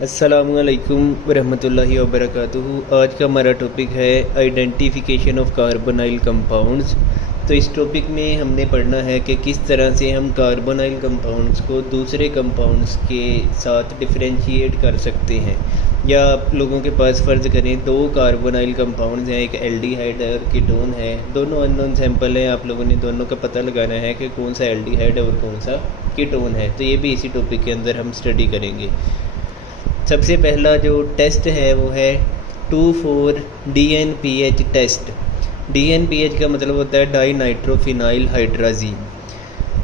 अस्सलामुअलैकुम वरहमतुल्लाहि वबरकातुहू। आज का हमारा टॉपिक है आइडेंटिफिकेशन ऑफ कार्बोनाइल कंपाउंड्स। तो इस टॉपिक में हमने पढ़ना है कि किस तरह से हम कार्बोनाइल कंपाउंड्स को दूसरे कंपाउंड्स के साथ डिफरेंशिएट कर सकते हैं। या आप लोगों के पास फ़र्ज़ करें दो कार्बोनाइल कंपाउंड्स हैं, एक एल्डिहाइड और कीटोन है। दोनों अननोन सैंपल हैं, आप लोगों ने दोनों का पता लगाना है कि कौन सा एल्डिहाइड और कौन सा कीटोन है। तो ये भी इसी टॉपिक के अंदर हम स्टडी करेंगे। सबसे पहला जो टेस्ट है वो है 2,4-DNPH टेस्ट। DNPH का मतलब होता है डाई नाइट्रोफिनाइल हाइड्राजीन।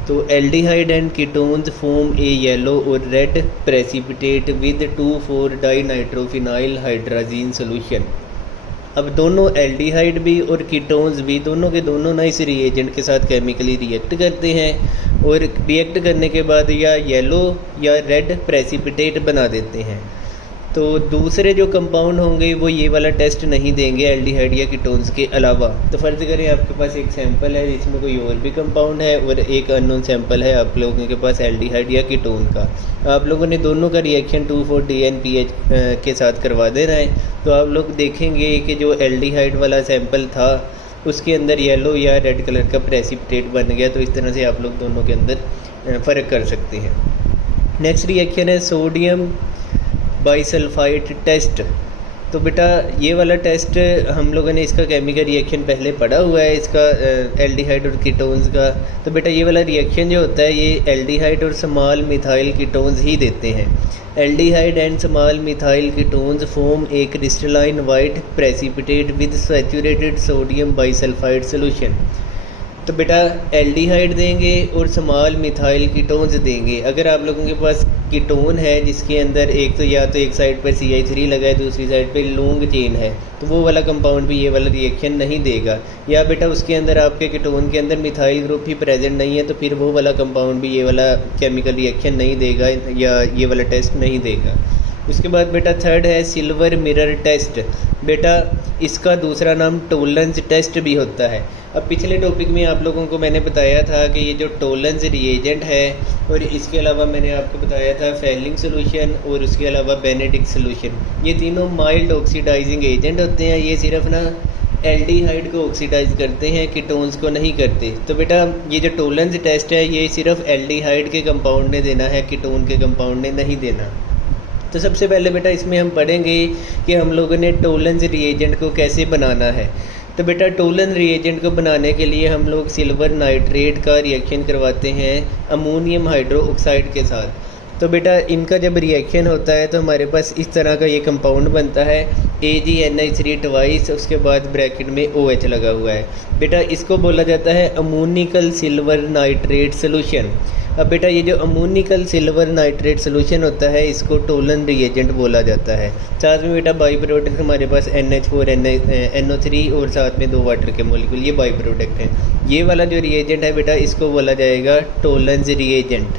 तो aldehyde and ketones form a yellow और red precipitate with 2,4 nitrophenyl hydrazine solution. अब दोनों एल्डिहाइड भी और कीटोन्स भी दोनों के दोनों ना इस रिएजेंट के साथ केमिकली रिएक्ट करते हैं और रिएक्ट करने के बाद या येलो या रेड प्रेसिपिटेट बना देते हैं। तो दूसरे जो कंपाउंड होंगे वो ये वाला टेस्ट नहीं देंगे एल्डिहाइड या कीटोन्स के अलावा। तो फ़र्ज़ करें आपके पास एक सैंपल है जिसमें कोई और भी कंपाउंड है और एक अननोन सैंपल है आप लोगों के पास एल्डिहाइड या कीटोन का। आप लोगों ने दोनों का रिएक्शन 2,4-DNPH के साथ करवा देना है। तो आप लोग देखेंगे कि जो एल्डिहाइड वाला सैंपल था उसके अंदर येलो या रेड कलर का प्रेसिपिटेट बन गया। तो इस तरह से आप लोग दोनों के अंदर फ़र्क कर सकते हैं। नेक्स्ट रिएक्शन है सोडियम बाइसल्फाइड टेस्ट। तो बेटा ये वाला टेस्ट हम लोगों ने इसका केमिकल रिएक्शन पहले पढ़ा हुआ है, इसका एल्डिहाइड और कीटोन्स का। तो बेटा ये वाला रिएक्शन जो होता है ये एल्डिहाइड और स्मॉल मिथाइल कीटोन्स ही देते हैं। Aldehyde and small methyl ketones form A crystalline white precipitate with saturated sodium bisulphide solution. तो बेटा एल्डिहाइड देंगे और स्मॉल मिथाइल कीटोन्स देंगे। अगर आप लोगों के पास कीटोन है जिसके अंदर एक तो या तो एक साइड पर CH3 लगा है, दूसरी साइड पे लॉन्ग चेन है, तो वो वाला कंपाउंड भी ये वाला रिएक्शन नहीं देगा। या बेटा उसके अंदर आपके कीटोन के अंदर मिथाइल ग्रुप ही प्रेजेंट नहीं है, तो फिर वो वाला कंपाउंड भी ये वाला केमिकल रिएक्शन नहीं देगा या ये वाला टेस्ट नहीं देगा। उसके बाद बेटा थर्ड है सिल्वर मिरर टेस्ट। बेटा इसका दूसरा नाम टोलेंस टेस्ट भी होता है। अब पिछले टॉपिक में आप लोगों को मैंने बताया था कि ये जो टोलेंस रिएजेंट है और इसके अलावा मैंने आपको बताया था फेलिंग सोल्यूशन और उसके अलावा बेनेडिक्ट सोल्यूशन, ये तीनों माइल्ड ऑक्सीडाइजिंग एजेंट होते हैं। ये सिर्फ ना एल्डिहाइड को ऑक्सीडाइज करते हैं, कीटोन्स को नहीं करते। तो बेटा ये जो टोलेंस टेस्ट है ये सिर्फ एल्डिहाइड के कंपाउंड ने देना है, कीटोन के कंपाउंड ने नहीं देना। तो सबसे पहले बेटा इसमें हम पढ़ेंगे कि हम लोगों ने टोलेंस रिएजेंट को कैसे बनाना है। तो बेटा टोलेंस रिएजेंट को बनाने के लिए हम लोग सिल्वर नाइट्रेट का रिएक्शन करवाते हैं अमोनियम हाइड्रो ऑक्साइड के साथ। तो बेटा इनका जब रिएक्शन होता है तो हमारे पास इस तरह का ये कंपाउंड बनता है AgNH3 ट्वाइस, उसके बाद ब्रैकेट में OH लगा हुआ है। बेटा इसको बोला जाता है अमोनिकल सिल्वर नाइट्रेट सोल्यूशन। अब बेटा ये जो अमोनिकल सिल्वर नाइट्रेट सोल्यूशन होता है इसको टोलेंस रिएजेंट बोला जाता है। साथ में बेटा बाई प्रोडक्ट हमारे पास NH4 NO3 और साथ में 2 वाटर के मॉलिक्यूल, ये बाई प्रोडक्ट हैं। ये वाला जो रिएजेंट है बेटा इसको बोला जाएगा टोलेंस रिएजेंट।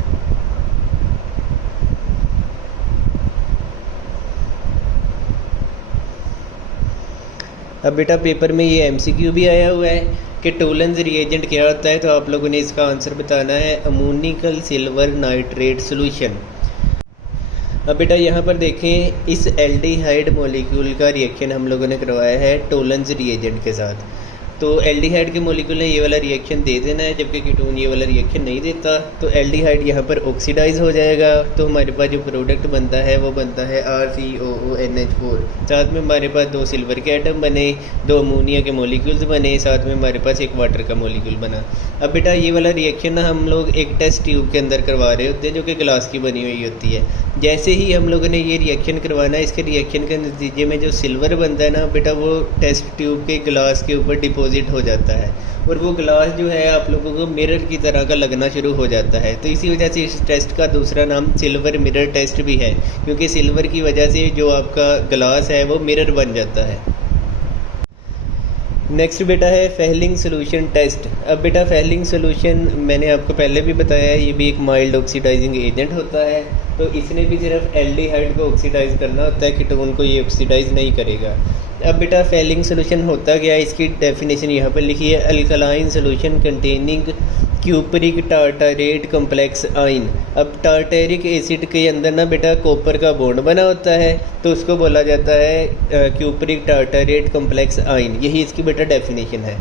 अब बेटा पेपर में ये MCQ भी आया हुआ है कि टोलेंस रिएजेंट क्या होता है, तो आप लोगों ने इसका आंसर बताना है अमोनिकल सिल्वर नाइट्रेट सोल्यूशन। अब बेटा यहाँ पर देखें इस एल्डिहाइड मॉलिक्यूल का रिएक्शन हम लोगों ने करवाया है टोलेंस रिएजेंट के साथ। तो एल्डिहाइड के मॉलिक्यूल ने ये वाला रिएक्शन दे देना है, जबकि कीटोन ये वाला रिएक्शन नहीं देता। तो एल्डिहाइड यहाँ पर ऑक्सीडाइज हो जाएगा। तो हमारे पास जो प्रोडक्ट बनता है वो बनता है RCOONH4। साथ में हमारे पास 2 सिल्वर के एटम बने, 2 अमोनिया के मॉलिक्यूल्स बने, साथ में हमारे पास एक वाटर का मॉलिक्यूल बना। अब बेटा ये वाला रिएक्शन ना हम लोग एक टेस्ट ट्यूब के अंदर करवा रहे होते हैं जो कि ग्लास की बनी हुई होती है। जैसे ही हम लोगों ने ये रिएक्शन करवाना है, इसके रिएक्शन के नतीजे में जो सिल्वर बनता है ना बेटा वो टेस्ट ट्यूब के ग्लास के ऊपर डिपॉजिट हो जाता है और वो ग्लास जो है आप लोगों को मिरर की तरह का लगना शुरू हो जाता है। तो इसी वजह से इस टेस्ट का दूसरा नाम सिल्वर मिरर टेस्ट भी है, क्योंकि सिल्वर की वजह से जो आपका ग्लास है वो मिरर बन जाता है। नेक्स्ट बेटा है फेलिंग सोल्यूशन टेस्ट। अब बेटा फेलिंग सोल्यूशन मैंने आपको पहले भी बताया है, ये भी एक माइल्ड ऑक्सीडाइजिंग एजेंट होता है। तो इसने भी सिर्फ एल्डिहाइड को ऑक्सीडाइज करना होता है, कीटोन को ये ऑक्सीडाइज नहीं करेगा। अब बेटा फेलिंग सोल्यूशन होता क्या है, इसकी डेफिनेशन यहाँ पर लिखी है। Alkaline solution containing cupric tartrate complex ion. अब टार्टेरिक एसिड के अंदर ना बेटा कॉपर का बॉन्ड बना होता है, तो उसको बोला जाता है क्यूपरिक टार्टारेट कम्प्लेक्स आइन। यही इसकी बेटा डेफिनेशन है।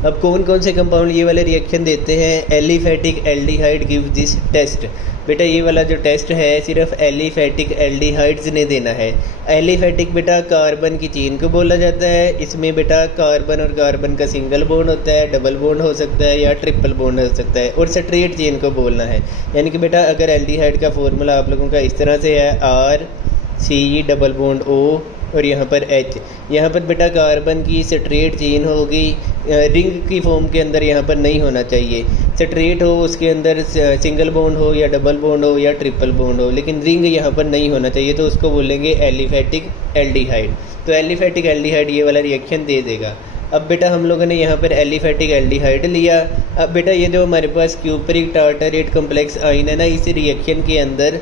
अब कौन कौन से कंपाउंड ये वाले रिएक्शन देते हैं? Aliphatic aldehyde give this test. बेटा ये वाला जो टेस्ट है सिर्फ एलिफेटिक एल्डिहाइड्स ने देना है। एलिफेटिक बेटा कार्बन की चेन को बोला जाता है। इसमें बेटा कार्बन और कार्बन का सिंगल बॉन्ड होता है, डबल बॉन्ड हो सकता है या ट्रिपल बॉन्ड हो सकता है, और स्ट्रेट चेन को बोलना है। यानी कि बेटा अगर एल्डिहाइड का फॉर्मूला आप लोगों का इस तरह से है RC डबल बॉन्ड O और यहाँ पर H, यहाँ पर बेटा कार्बन की स्ट्रेट चेन होगी, रिंग की फॉर्म के अंदर यहाँ पर नहीं होना चाहिए। स्ट्रेट हो, उसके अंदर सिंगल बॉन्ड हो या डबल बॉन्ड हो या ट्रिपल बॉन्ड हो, लेकिन रिंग यहाँ पर नहीं होना चाहिए, तो उसको बोलेंगे एलिफेटिक एल्डिहाइड। तो एलिफेटिक एल्डिहाइड ये वाला रिएक्शन दे देगा। अब बेटा हम लोगों ने यहाँ पर एलिफेटिक एल्डिहाइड लिया। अब बेटा ये जो हमारे पास क्यूपरिक टार्टारेट कम्प्लेक्स आइन है ना, इस रिएक्शन के अंदर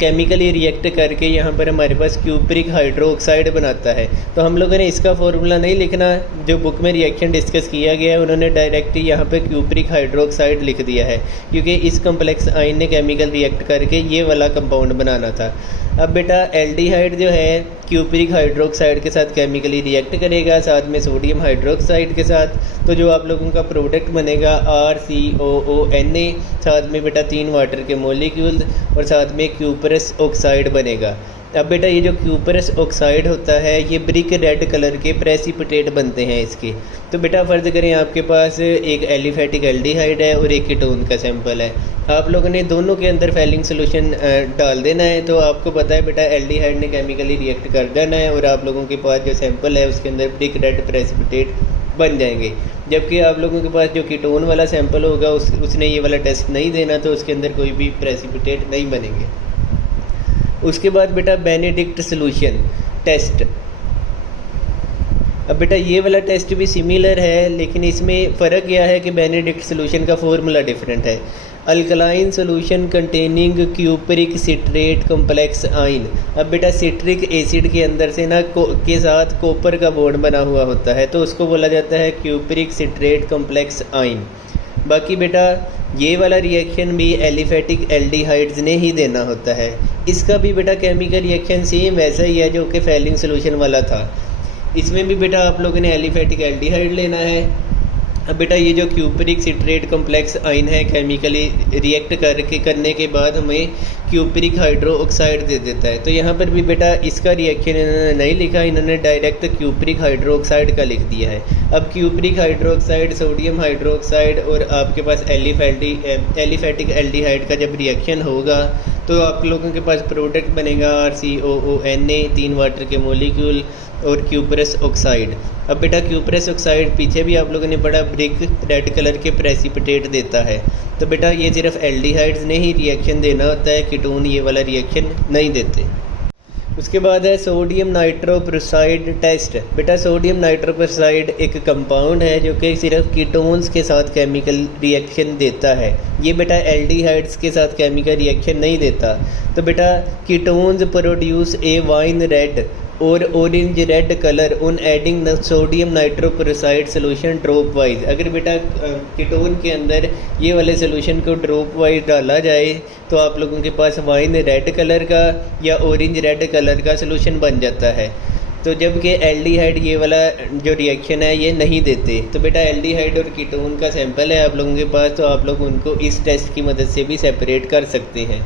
केमिकली रिएक्ट करके यहाँ पर हमारे पास क्यूपरिक हाइड्रोक्साइड बनाता है। तो हम लोगों ने इसका फॉर्मूला नहीं लिखना, जो बुक में रिएक्शन डिस्कस किया गया है उन्होंने डायरेक्ट यहाँ पे क्यूपरिक हाइड्रोक्साइड लिख दिया है, क्योंकि इस कम्प्लेक्स आइन ने केमिकल रिएक्ट करके ये वाला कंपाउंड बनाना था। अब बेटा एल्डिहाइड जो है क्यूपरिक हाइड्रोक्साइड के साथ केमिकली रिएक्ट करेगा, साथ में सोडियम हाइड्रोक्साइड के साथ। तो जो आप लोगों का प्रोडक्ट बनेगा RCOONA, साथ में बेटा 3 वाटर के मॉलिक्यूल और साथ में क्यूपरस ऑक्साइड बनेगा। अब बेटा ये जो क्यूपरस ऑक्साइड होता है ये ब्रिक रेड कलर के प्रेसिपिटेट बनते हैं इसके। तो बेटा फ़र्ज़ करें आपके पास एक एलिफेटिक एल्डिहाइड है और एक कीटोन का सैंपल है, आप लोगों ने दोनों के अंदर फेलिंग सोल्यूशन डाल देना है। तो आपको पता है बेटा एल्डिहाइड ने केमिकली रिएक्ट कर देना है और आप लोगों के पास जो सैंपल है उसके अंदर ब्रिक रेड प्रेसिपिटेट बन जाएंगे। जबकि आप लोगों के पास जो कीटोन वाला सैंपल होगा उसने ये वाला टेस्ट नहीं देना, तो उसके अंदर कोई भी प्रेसिपिटेट नहीं बनेंगे। उसके बाद बेटा बेनेडिक्ट सॉल्यूशन टेस्ट। अब बेटा ये वाला टेस्ट भी सिमिलर है, लेकिन इसमें फ़र्क यह है कि बेनेडिक्ट सॉल्यूशन का फॉर्मूला डिफरेंट है। Alkaline solution containing cupric citrate complex ion. अब बेटा सिट्रिक एसिड के अंदर से ना के साथ कॉपर का बॉन्ड बना हुआ होता है, तो उसको बोला जाता है क्यूपरिक सिट्रेट कम्प्लेक्स आइन। बाकी बेटा ये वाला रिएक्शन भी एलिफेटिक एल्डिहाइड्स ने ही देना होता है। इसका भी बेटा केमिकल रिएक्शन सेम वैसा ही है जो कि फेलिंग सोल्यूशन वाला था। इसमें भी बेटा आप लोगों ने एलिफेटिक एल्डिहाइड लेना है। अब बेटा ये जो क्यूपरिक सिट्रेट कम्प्लेक्स आइन है केमिकली रिएक्ट करने के बाद हमें क्यूपरिक हाइड्रो ऑक्साइड दे देता है। तो यहाँ पर भी बेटा इसका रिएक्शन इन्होंने नहीं लिखा, इन्होंने डायरेक्ट क्यूपरिक हाइड्रो ऑक्साइड का लिख दिया है। अब cupric hydro oxide, sodium hydro oxide और आपके पास एलिफेटिक एल्डिहाइड का जब रिएक्शन होगा तो आप लोगों के पास प्रोडक्ट बनेगा RCOONA, 3 वाटर के मॉलिक्यूल और क्यूपरस ऑक्साइड। अब बेटा क्यूपरस ऑक्साइड पीछे भी आप लोगों ने पढ़ा ब्रिक रेड कलर के प्रेसिपिटेट देता है। तो बेटा ये सिर्फ एल्डिहाइड्स ने ही रिएक्शन देना होता है, कीटोन ये वाला रिएक्शन नहीं देते। उसके बाद है सोडियम नाइट्रोप्रोसाइड टेस्ट। बेटा सोडियम नाइट्रोप्रोसाइड एक कंपाउंड है जो कि सिर्फ कीटोन्स के साथ केमिकल रिएक्शन देता है। ये बेटा एल्डिहाइड्स के साथ केमिकल रिएक्शन नहीं देता। तो बेटा ketones produce a wine red और orange red colour on adding sodium nitrochloride solution dropwise. अगर बेटा कीटोन के अंदर ये वाले सोल्यूशन को ड्रॉप वाइज डाला जाए तो आप लोगों के पास वाइन रेड कलर का या ऑरेंज रेड कलर का सोल्यूशन बन जाता है। तो जबकि एल्डिहाइड ये वाला जो रिएक्शन है ये नहीं देते। तो बेटा एल्डिहाइड और कीटोन का सैंपल है आप लोगों के पास, तो आप लोग उनको इस टेस्ट की मदद से भी सेपरेट कर सकते हैं।